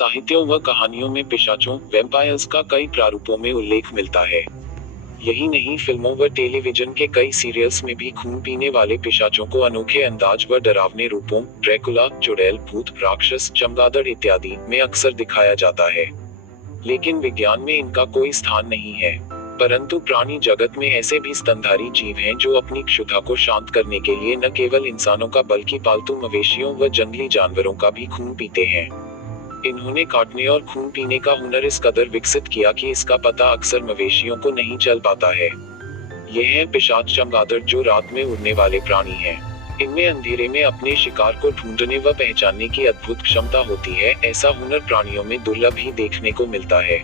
साहित्यों व कहानियों में पिशाचों वैम्पायर्स का कई प्रारूपों में उल्लेख मिलता है। यही नहीं, फिल्मों व टेलीविजन के कई सीरियल्स में भी खून पीने वाले पिशाचों को अनोखे अंदाज व डरावने रूपों ड्रैकुला, चुड़ैल, भूत, राक्षस, चमगादड़ इत्यादि में अक्सर दिखाया जाता है। लेकिन विज्ञान में इनका कोई स्थान नहीं है। परंतु प्राणी जगत में ऐसे भी स्तनधारी जीव हैं जो अपनी क्षुधा को शांत करने के लिए न केवल इंसानों का बल्कि पालतू मवेशियों व जंगली जानवरों का भी खून पीते हैं। इन्होंने काटने और खून पीने का हुनर इस कदर विकसित किया कि इसका पता अक्सर मवेशियों को नहीं चल पाता है। ये हैं पिशाच चमगादड़, जो रात में उड़ने वाले प्राणी हैं। इनमें अंधेरे में अपने शिकार को ढूंढने व पहचानने की अद्भुत क्षमता होती है। ऐसा हुनर प्राणियों में दुर्लभ ही देखने को मिलता है।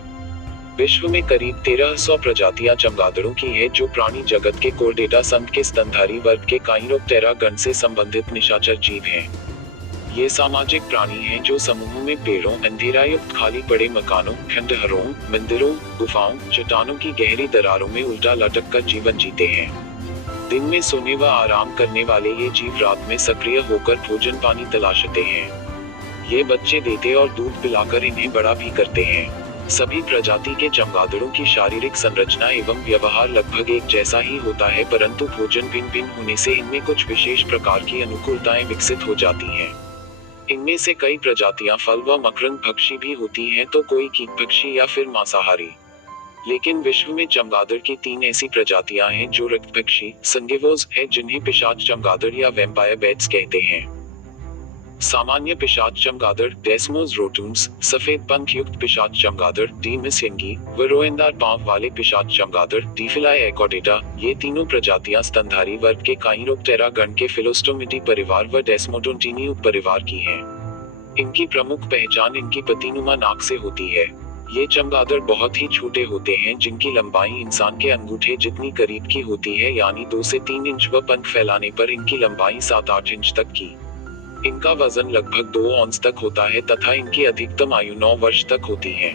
विश्व में करीब 1300 प्रजातियां चमगादड़ों की है, जो प्राणी जगत के कोर्डेटा संघ के स्तनधारी वर्ग के काइरोप्टेरा गण से संबंधित निशाचर जीव हैं। ये सामाजिक प्राणी हैं जो समूहों में पेड़ों, अंधेरायुक्त खाली पड़े मकानों, खंडहरों, मंदिरों, गुफाओं, चट्टानों की गहरी दरारों में उल्टा लटक कर जीवन जीते हैं। दिन में सोने व आराम करने वाले ये जीव रात में सक्रिय होकर भोजन पानी तलाशते हैं। ये बच्चे देते और दूध पिलाकर इन्हें बड़ा भी करते हैं। सभी प्रजाति के चमगादड़ों की शारीरिक संरचना एवं व्यवहार लगभग एक जैसा ही होता है, परंतु भोजन भिन्न भिन्न होने से इनमें कुछ विशेष प्रकार की अनुकूलताएं विकसित हो जाती हैं। इनमें से कई प्रजातियां फल व मकरंद भक्षी भी होती हैं, तो कोई कीटभक्षी या फिर मांसाहारी। लेकिन विश्व में चमगादड़ की 3 ऐसी प्रजातियां हैं जो रक्तभक्षी संगिवोज है, जिन्हें पिशाच चमगादड़ या वैम्पायर बैट्स कहते हैं। सामान्य पिशाच चमगादड़ डेस्मोस रोटून्स, सफेद पंख युक्त पिशाच चमगादड़ डीमिस यंगी व रोएंदार पांव वाले पिशाच चमगादड़ डीफिलाई एकोडेटा, ये तीनों प्रजातियां स्तनधारी वर्ग के काइरोप्टेरा गण के फिलोस्टोमिडी परिवार व डेस्मोडोंटिनी उपपरिवार की हैं। इनकी प्रमुख पहचान इनकी पतीनुमा नाक से होती है। ये चमगादड़ बहुत ही छोटे होते हैं, जिनकी लंबाई इंसान के अंगूठे जितनी करीब की होती है, यानी 2 से 3 इंच, व पंख फैलाने पर इनकी लंबाई 7-8 इंच तक की। इनका वजन लगभग 2 औंस तक होता है तथा इनकी अधिकतम आयु 9 वर्ष तक होती है।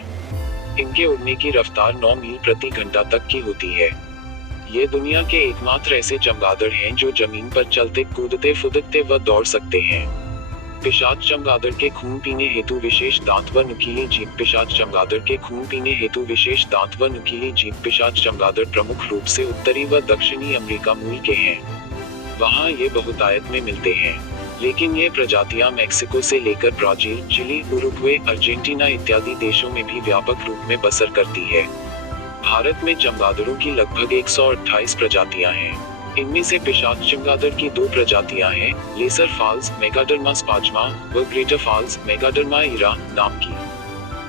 इनके उड़ने की रफ्तार 9 मील प्रति घंटा तक की होती है। ये दुनिया के एकमात्र ऐसे चमगादड़ हैं जो जमीन पर चलते, कूदते, फुदकते व दौड़ सकते हैं। पिशाच चमगादड़ के खून पीने हेतु विशेष दांत व नुकीली जीभ पिशाच चमगादड़ के खून पीने हेतु विशेष दांत व नुकीली जीभ पिशाच चमगादड़ प्रमुख रूप से उत्तरी व दक्षिणी अमेरिका मूल के हैं। वहाँ ये बहुतायत में मिलते हैं। लेकिन ये प्रजातियां मैक्सिको से लेकर ब्राजील, चिली, उरुग्वे, अर्जेंटीना इत्यादि देशों में भी व्यापक रूप में बसर करती है। भारत में चमगादड़ों की लगभग 128 प्रजातियां हैं। इनमें से पिशाच चमगादड़ की 2 प्रजातियां हैं, लेसर फॉल्स मेगाडर्मा स्पाज्मा व ग्रेटर फॉल्स मेगाडर्मा इरा नाम की,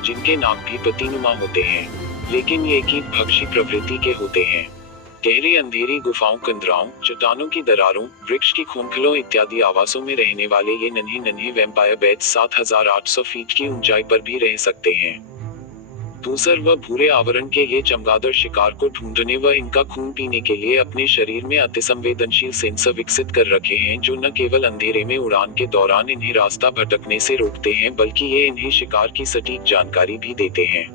जिनके नाक भी पतीनुमा होते हैं। लेकिन ये कीटभक्षी प्रवृत्ति के होते हैं। गहरी अंधेरी गुफाओं, कंदराओं, चट्टानों की दरारों, वृक्ष की खोखलों इत्यादि आवासों में रहने वाले ये नन्हे वैम्पायर बैट्स 7800 फीट की ऊंचाई पर भी रह सकते हैं। धूसर व भूरे आवरण के ये चमगादड़ शिकार को ढूंढने व इनका खून पीने के लिए अपने शरीर में अतिसंवेदनशील सेंसर विकसित कर रखे हैं, जो न केवल अंधेरे में उड़ान के दौरान इन्हें रास्ता भटकने से रोकते हैं, बल्कि ये इन्हें शिकार की सटीक जानकारी भी देते हैं।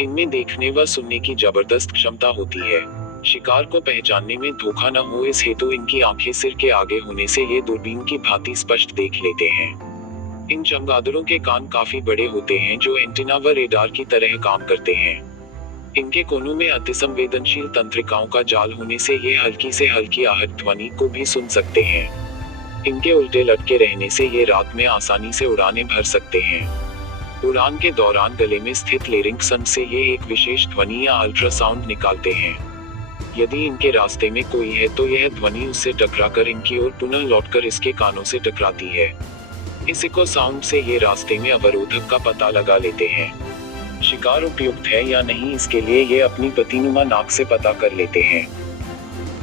इनमें देखने व सुनने की जबरदस्त क्षमता होती है। शिकार को पहचानने में धोखा न हो, इस हेतु इनकी आंखें सिर के आगे होने से ये दूरबीन की भांति स्पष्ट देख लेते हैं। इन चमगादड़ों के कान काफी बड़े होते हैं, जो एंटीना व रेडार की तरह काम करते हैं। इनके कोनों में अतिसंवेदनशील तंत्रिकाओं का जाल होने से ये हल्की से हल्की आहट ध्वनि को भी सुन सकते हैं। इनके उल्टे लटके रहने से ये रात में आसानी से उड़ानें भर सकते हैं। उड़ान के दौरान गले में स्थित लेरिंक्स से ये एक विशेष ध्वनि या अल्ट्रासाउंड निकालते हैं। यदि इनके रास्ते में कोई है तो यह ध्वनि उससे टकराकर इनकी ओर पुनः लौटकर इसके कानों से टकराती है। इस इको साउंड से ये रास्ते में अवरोधक का पता लगा लेते हैं। शिकार उपयुक्त है या नहीं, इसके लिए ये अपनी पतीनुमा नाक से पता कर लेते हैं।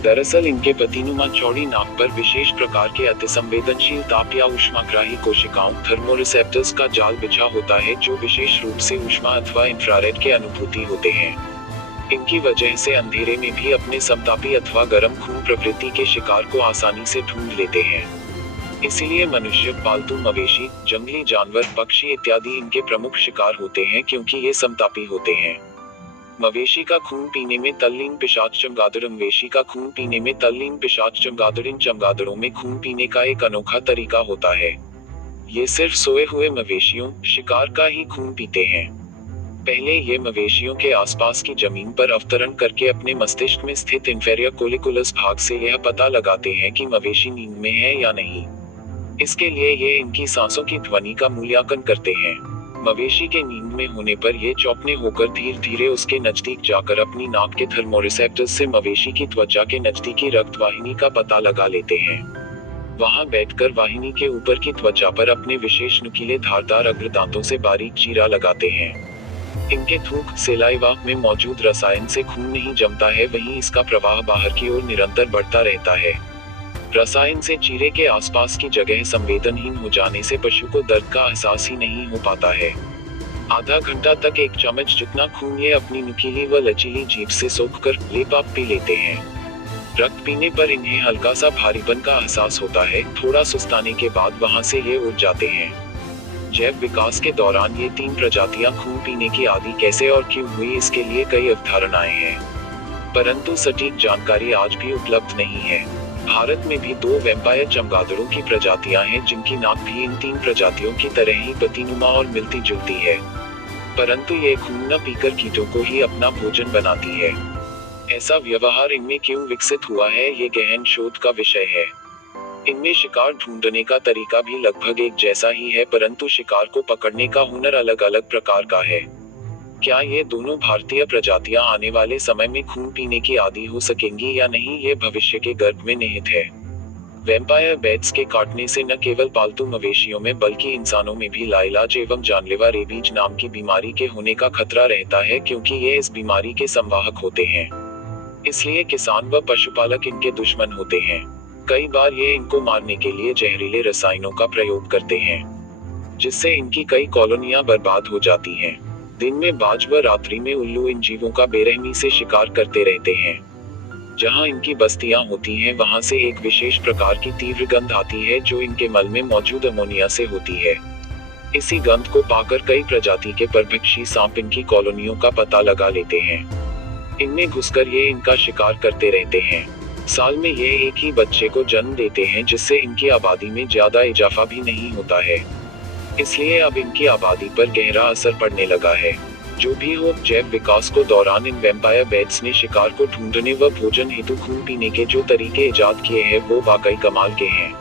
दरअसल इनके पतीनुमा चौड़ी नाक पर विशेष प्रकार के अतिसंवेदनशील ताप या ऊष्माग्राही कोशिकाओं थर्मोरिसेप्टर्स का जाल बिछा होता है, जो विशेष रूप से ऊष्मा अथवा इंफ्रारेड के अनुभूति होते हैं। इनकी वजह से अंधेरे में भी अपने समतापी अथवा गर्म खून प्रवृत्ति के शिकार को आसानी से ढूंढ लेते हैं। इसीलिए मनुष्य, पालतू मवेशी, जंगली जानवर, पक्षी इत्यादि इनके प्रमुख शिकार होते हैं, क्योंकि ये समतापी होते हैं। मवेशी का खून पीने में तल्लीन पिशाच चमगादड़ मवेशी का खून पीने में तल्लीन पिशाच चमगादड़ इन चमगादड़ों में खून पीने का एक अनोखा तरीका होता है। ये सिर्फ सोए हुए मवेशियों, शिकार का ही खून पीते हैं। पहले ये मवेशियों के आसपास की जमीन पर अवतरण करके अपने मस्तिष्क में स्थित इंफेरियर कोलिकुलस भाग से यह पता लगाते हैं कि मवेशी नींद में है या नहीं। इसके लिए ये इनकी सांसों की ध्वनि का मूल्यांकन करते हैं। मवेशी के नींद में होने पर ये चौंकने होकर धीरे धीरे उसके नजदीक जाकर अपनी नाक के थर्मोरिसेप्टर्स से मवेशी की त्वचा के नजदीकी रक्त वाहिनी का पता लगा लेते हैं। वहां बैठकर वाहिनी के ऊपर की त्वचा पर अपने विशेष नुकीले धारदार अग्रदांतों से बारीक चीरा लगाते हैं। इनके थूक, सेलाइवा में मौजूद रसायन से खून नहीं जमता है, वहीं इसका प्रवाह बाहर की ओर निरंतर बढ़ता रहता है। रसायन से चीरे के आसपास की जगह संवेदनहीन हो जाने से पशु को दर्द का एहसास ही नहीं हो पाता है। आधा घंटा तक 1 चम्मच जितना खून ये अपनी नुकीली व लचीली जीभ से सोखकर लेप-आप पी लेते हैं। रक्त पीने पर इन्हें हल्का सा भारीपन का एहसास होता है। थोड़ा सुस्ताने के बाद वहां से ये उठ जाते हैं। जैव विकास के दौरान ये 3 प्रजातियां खून पीने की आदि कैसे और क्यों हुई, इसके लिए कई अवधारणाएं हैं, परंतु सटीक जानकारी आज भी उपलब्ध नहीं है। भारत में भी 2 वैम्पायर चमगादड़ों की प्रजातियां हैं जिनकी नाक भी इन 3 प्रजातियों की तरह ही पतिनुमा और मिलती जुलती है, परंतु ये खून न पीकर कीटों को ही अपना भोजन बनाती है। ऐसा व्यवहार इनमें क्यों विकसित हुआ है, ये गहन शोध का विषय है। इनमें शिकार ढूंढने का तरीका भी लगभग एक जैसा ही है, परंतु शिकार को पकड़ने का हुनर अलग अलग प्रकार का है। क्या ये दोनों भारतीय प्रजातियां आने वाले समय में खून पीने की आदी हो सकेंगी या नहीं, ये भविष्य के गर्भ में निहित है। वैम्पायर बैट्स के काटने से न केवल पालतू मवेशियों में बल्कि इंसानों में भी लाइलाज एवं जानलेवा रेबीज नाम की बीमारी के होने का खतरा रहता है, क्योंकि ये इस बीमारी के संवाहक होते हैं। इसलिए किसान व पशुपालक इनके दुश्मन होते हैं। कई बार ये इनको मारने के लिए जहरीले रसायनों का प्रयोग करते हैं, जिससे इनकी कई कॉलोनियां बर्बाद हो जाती हैं। दिन में बाज व रात्रि में उल्लू इन जीवों का बेरहमी से शिकार करते रहते हैं। जहां इनकी बस्तियां होती हैं वहां से एक विशेष प्रकार की तीव्र गंध आती है जो इनके मल में मौजूद अमोनिया से होती है। इसी गंध को पाकर कई प्रजाति के परभक्षी सांप इनकी कॉलोनियों का पता लगा लेते हैं। इनमें घुसकर ये इनका शिकार करते रहते हैं। साल में ये एक ही बच्चे को जन्म देते हैं, जिससे इनकी आबादी में ज्यादा इजाफा भी नहीं होता है। इसलिए अब इनकी आबादी पर गहरा असर पड़ने लगा है। जो भी हो, जैव विकास को दौरान इन वैम्पायर बैट्स ने शिकार को ढूंढने व भोजन हेतु खून पीने के जो तरीके इजाद किए हैं वो वाकई कमाल के हैं।